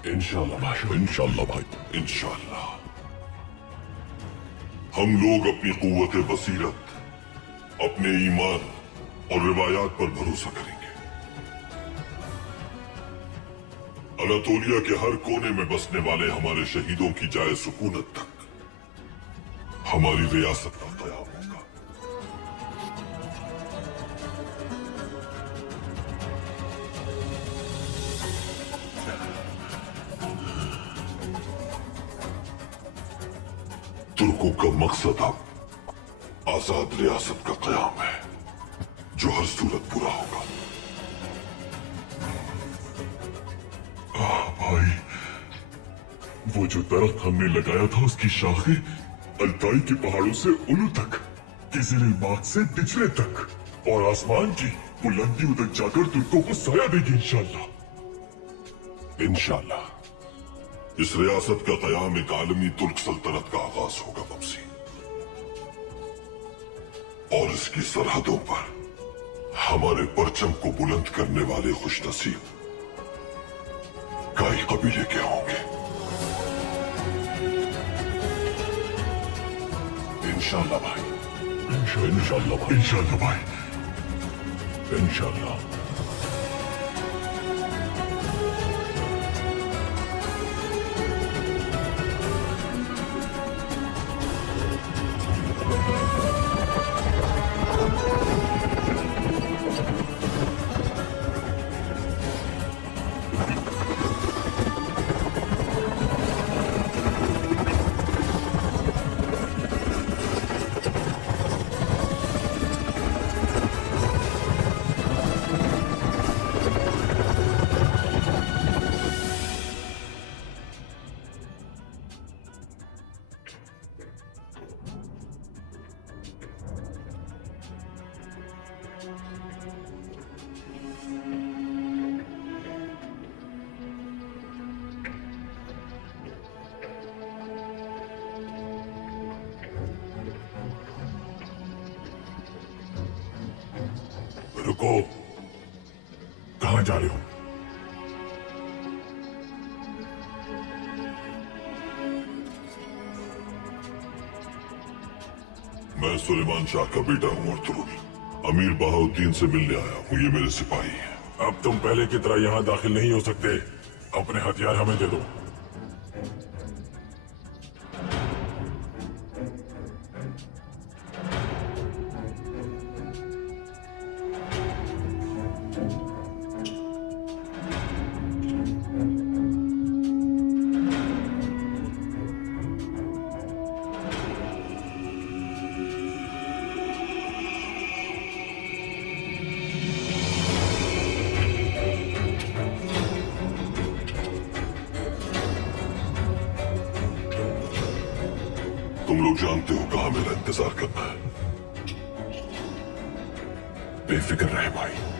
इंशाल्लाह भाई, इंशाल्लाह भाई। इंशाल्लाह। हम लोग अपनी कुव्वत बसीरत, अपने ईमान और रिवायात पर भरोसा करेंगे। अनातोलिया के हर कोने में बसने वाले हमारे शहीदों की जाए सुकूनत तक हमारी रियासत का क़याम होगा। तुर्कों का मकसद अब आजाद रियासत का क़याम है, जो हर सूरत पूरा होगा। भाई, वो जो दरख्त हमने लगाया था उसकी शाखें अल्ताई के पहाड़ों से उलू तक, किज़िल मार्ग से बिजले तक, और आसमान की बुलंदियों तक जाकर तुर्कों को साया देगी इंशाल्लाह। इंशाल्लाह इस रियासत का क़याम एक आलमी तुर्क सल्तनत का आगाज होगा वमसी, और इसकी सरहदों पर हमारे परचम को बुलंद करने वाले खुशनसीब कई कबीले के होंगे। इंशाल्लाह भाई, इंशाल्लाह भाई, इंशाल्लाह भाई, इंशाल्लाह। रुको, कहां जा रहे हो? मैं सुलेमान शाह का बेटा हूं अर्तुरुल, अमीर बहाउद्दीन से मिलने आया हूं। ये मेरे सिपाही हैं। अब तुम पहले की तरह यहां दाखिल नहीं हो सकते। अपने हथियार हमें दे दो। तुम लोग जानते हो कहां मेरा इंतजार करना है। बेफिक्र रहे भाई।